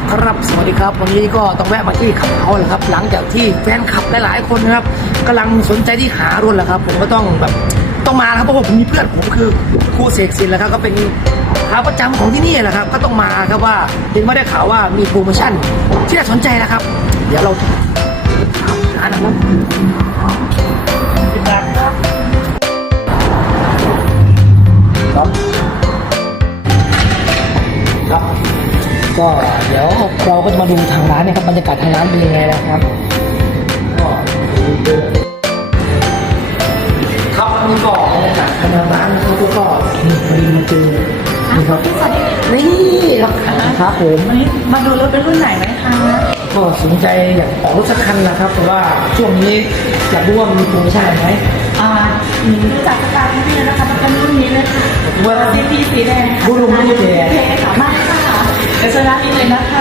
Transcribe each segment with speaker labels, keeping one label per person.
Speaker 1: ครับสวัสดีครับวันนี้ก็ต้องแวะมาที่ขับเฮาส์แหละครับหลังจากที่แฟนคลับหลายๆคนนะครับกำลังสนใจที่หารถแหละครับผมก็ต้องมาครับเพราะว่าผมมีเพื่อนผมคือครูเสกศิลป์แหละครับก็เป็นขาประจำของที่นี่แหละครับก็ต้องมาครับว่าเห็นว่าได้ข่าวว่ามีโปรโมชั่นที่น่าสนใจนะครับเดี๋ยวเราหานะครับครับก็เดี๋ยวเราก็จะมาดูทางร้านนะครับบรรยากาศทางร้านเป็นยังไงนะครับครับนี่ก็บรรยากาศทางร้านนะครับก็มาเจอนี่ครับนี่ครับผม
Speaker 2: วันนี้มาดูรถเป็นรุ่นไหนไหมคะ
Speaker 1: ก็สนใจอยากออกรถสักคันนะครับแต่ว่าช่วงนี้อยากรู้ว่ามีโปรโมชั่นไหม
Speaker 2: ดูจากสการที่นี่นะคะมันเป็นรุ่นนี้เลยค่ะว่าสีแดงค่ะ
Speaker 1: รุ่นแดง
Speaker 2: สามารถค่ะเดี๋ยวจะร้านนี้เลยนะคะ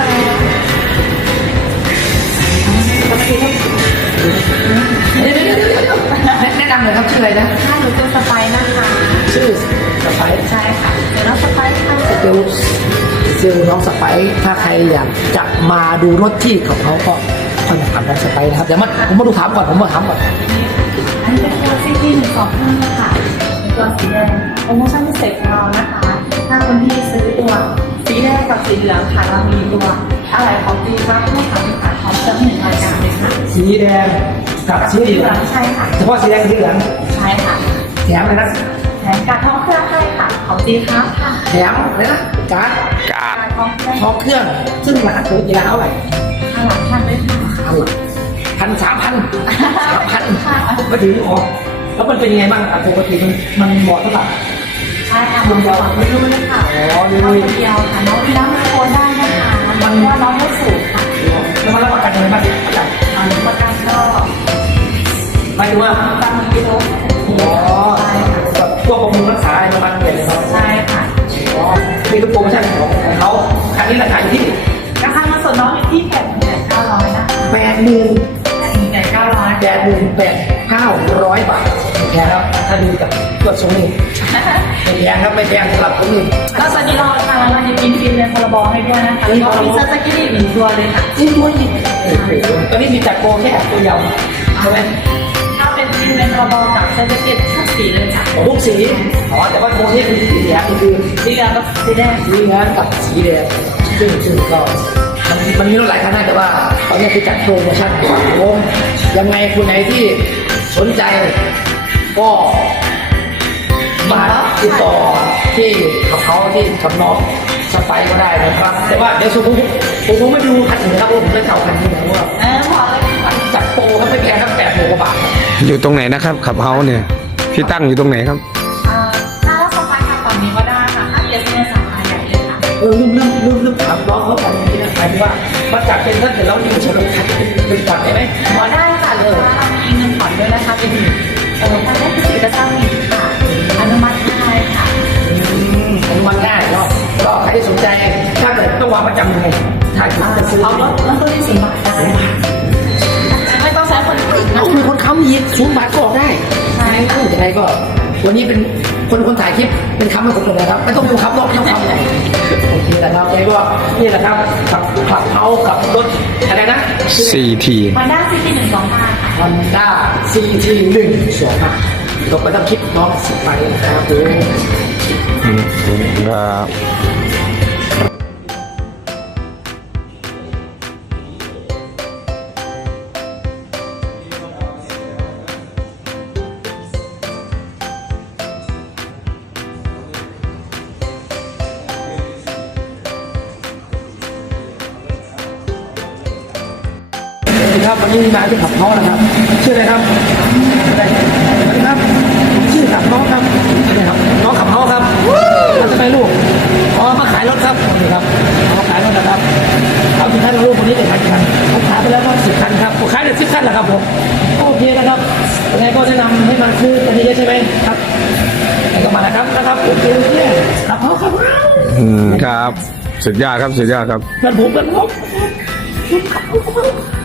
Speaker 1: แนะนำหน่อยครับชื่ออะไรนะ
Speaker 2: ถ้าหนูเป็นสไปนะคะ
Speaker 1: ชื่อสไปซ์
Speaker 2: ใช่ค่ะเดี๋ยวน้องสไปซ์ค่ะ
Speaker 1: เซลล์น้องสไปซ์ถ้าใครอยากจะมาดูรถที่ของเขาก็ค่อยมาถามน้องสไปซ์นะครับเดี๋ยวผมมาดูถามก่อน
Speaker 2: อันนี้เป็นตัวCT125ค่ะเป็นตัวสีแดงโปรโมชั่นพิเศษของเรานะคะถ้าคนที่ซื้อตัวสีแดงกับสีเหลืองค่ะเรามีตัวอะไรของดีมากให้ค่ะเป็นขาพร้อมเติม1 รายการเลยค่ะ
Speaker 1: สีแดงกับสีเหลือง
Speaker 2: ใช่ค่ะ
Speaker 1: เฉพาะสีแดงกับสีเหลือง
Speaker 2: ใช่ค่ะ
Speaker 1: แถมเลยนะ
Speaker 2: แถมการท้องเครื่องให้ค่ะของดีครับค่ะ
Speaker 1: แถมเลยนะการท้องเครื่องซึ่งราคาตัวเท่าไหร่
Speaker 2: 1,000เลยค่ะ
Speaker 1: 1,300มาถึงออกแล้วมันเป็นยังไงบ้างปกติมันเหมาะเท่าไหร่
Speaker 2: ใช่ค่ะมันเหมาะไม่รู้เลยค่ะน้องคนเดียวค่ะน้องมีน้ำมีโคนได้นะคะมันว่าน้องไม่สูงค่ะ
Speaker 1: แล้วมันรับประกันยังไงบ้าง
Speaker 2: ประกันก็
Speaker 1: หมายถึงว่า
Speaker 2: 3 กิโล
Speaker 1: พวกบำรุงรักษาอะไรประมาณนี้เลยครับ
Speaker 2: ใช่ค่ะ
Speaker 1: มีทุกโปรโมชั่นของเขาคันนี้ราคาอยู่ที่
Speaker 2: ราคาเงินสดน้องอยู่ที่8,900นะคะ
Speaker 1: 89,900 บาทแพงครับถ้าดูกับตัวทรงนี้ไม่แพงครับไม่แพงสำหรับผมนี่
Speaker 2: แล้วตอนนี้เราทางเราจะกินฟิล์มในพรบให้ด้วยนะคะแล้วก็มีเซอร์สกิล1 ตัวเลยค่ะ
Speaker 1: จริงด้วยตอนนี้มีจัดโปรแค่ตัวเดียวใช่ไหม
Speaker 2: ถ้าเป็นฟิล์มในพรบกับเซอร์สกิลทุกสีเลยค่ะ
Speaker 1: ทุกสีแต่ว่าโปรนี้คือสีแดงคือ
Speaker 2: สีเหลืองกับสีแดง
Speaker 1: สีเหลืองกับสีแดงซึ่งก็มันมีรถหลายคันนะแต่ว่าตอนนี้คือจัดโปรโมชั่นผมยังไงคุณไหนที่สนใจก็มาติดต่อที่กับเขาที่กับน้องสไปก็ได้นะครับแต่ว่าเดี๋ยวผมไม่ดูคันอื่นนะครับผมจะเอาคันนี้นะว่าจัดโปรครับไม่แพงครับ80,000 กว่าบาท
Speaker 3: อยู่ตรงไหนนะครับขับเฮาส์เนี่ยที่ตั้งอยู่ตรงไหนครับ
Speaker 2: ถ้าสไปค่ะตอนนี้ก็ได้ค่ะถ้าเกิดเป็นสาขาใหญ่เลยค่ะ
Speaker 1: ลืมถามน้องเขาตอนนี้นะหมายถึงว่ามาจากเป็นท่านแต่เราอยู่เฉยๆเป็นก่อนได้ไหม
Speaker 2: ได้ค่ะเลยมีเงินผ่อนด้วยนะคะเป็นการได้พิเศษกระช่างมีค่ะอนุมัติได้ค่ะ
Speaker 1: อนุมัติได้ก็ใครที่สนใจถ้าเกิดต้องวางประจำยังไงถ้าจะซื้อ
Speaker 2: เอาแล้วตัวที่10 บาทได้ไม่ต้องใช้คนอื่นนะ
Speaker 1: มีคนค้ำอีก0 บาทก็ออกได้ใช่ยังไงก็วันนี้เป็นคนถ่ายคลิปเป็นค้ำให้ผมเลยนะครับไม่ต้องดูค้ำหรอกไม่ต้องค้ำเลยโอเคนะครับนี่ก็นี่แหละครับขับเขาขับรถอะไรนะ
Speaker 3: CT
Speaker 2: Honda CT125 ค่ะ
Speaker 1: Honda CT125ตกไปต้องคลิปน้องสิไปนะครับ
Speaker 3: ครับ
Speaker 1: ครับวันนี้มาที่ขับน้องนะครับชื่ออะไรครับสวัสดีครับชื่อขับน้องครับนะครับน้องขับน้องครับมาจะไปลูกมาขายรถครับนี่ครับมาขายรถนะครับเอา10 คันลูกวันนี้ได้ขายกี่คันผมขายไปแล้วก็10 คันครับผมขายได้10 คันแล้วครับผมโอเคนะครับยังไงก็แนะนำให้มันซื้อกันเยอะใช่ไหมครับแล้วก็มานะครับโอเคครับเขาครับ
Speaker 3: ครับสุดยอดครับ
Speaker 1: กันผม